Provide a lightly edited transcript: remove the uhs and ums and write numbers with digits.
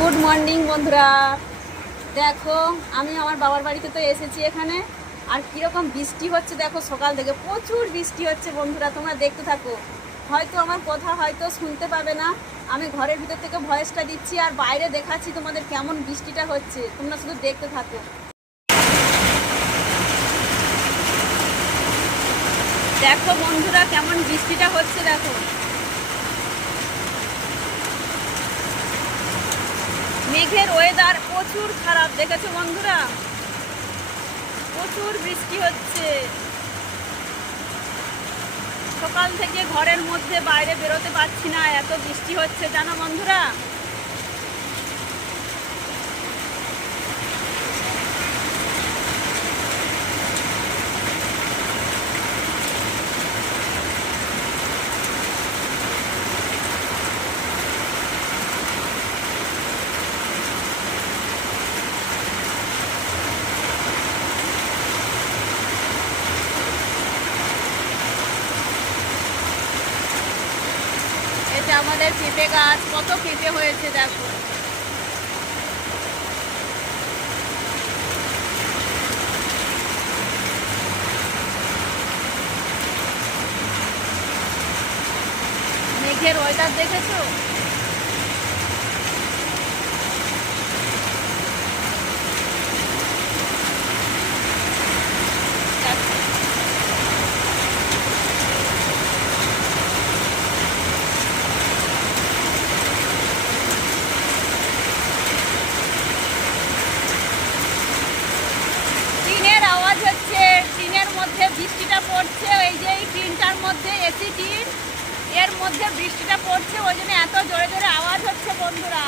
Good morning বন্ধুরা। দেখো আমি আমার বাবার বাড়িতে তো এসেছি এখানে, আর কীরকম বৃষ্টি হচ্ছে দেখো, সকাল থেকে প্রচুর বৃষ্টি হচ্ছে বন্ধুরা। তোমরা দেখতে থাকো, হয়তো আমার কথা হয়তো শুনতে পাবে না, আমি ঘরের ভিতর থেকে ভয়েসটা দিচ্ছি আর বাইরে দেখাচ্ছি তোমাদের কেমন বৃষ্টিটা হচ্ছে, তোমরা শুধু দেখতে থাকো। দেখো বন্ধুরা কেমন বৃষ্টিটা হচ্ছে, দেখো মেঘের ওয়েদার প্রচুর খারাপ, দেখেছো বন্ধুরা, প্রচুর বৃষ্টি হচ্ছে। সকাল থেকে ঘরের মধ্যে বাইরে বেরোতে পারছি না, এত বৃষ্টি হচ্ছে জানো বন্ধুরা। এটা আমাদের পেঁপে গাছ, কত পেঁপে হয়েছে দেখো। মেঘের ওয়েদার দেখেছো, টিনের আওয়াজ হচ্ছে, টিনের মধ্যে বৃষ্টিটা পড়ছে, এই যে এই টিনটার মধ্যে এসি টিন, এর মধ্যে বৃষ্টিটা পড়ছে, ওই জন্য এত জোরে জোরে আওয়াজ হচ্ছে বন্ধুরা।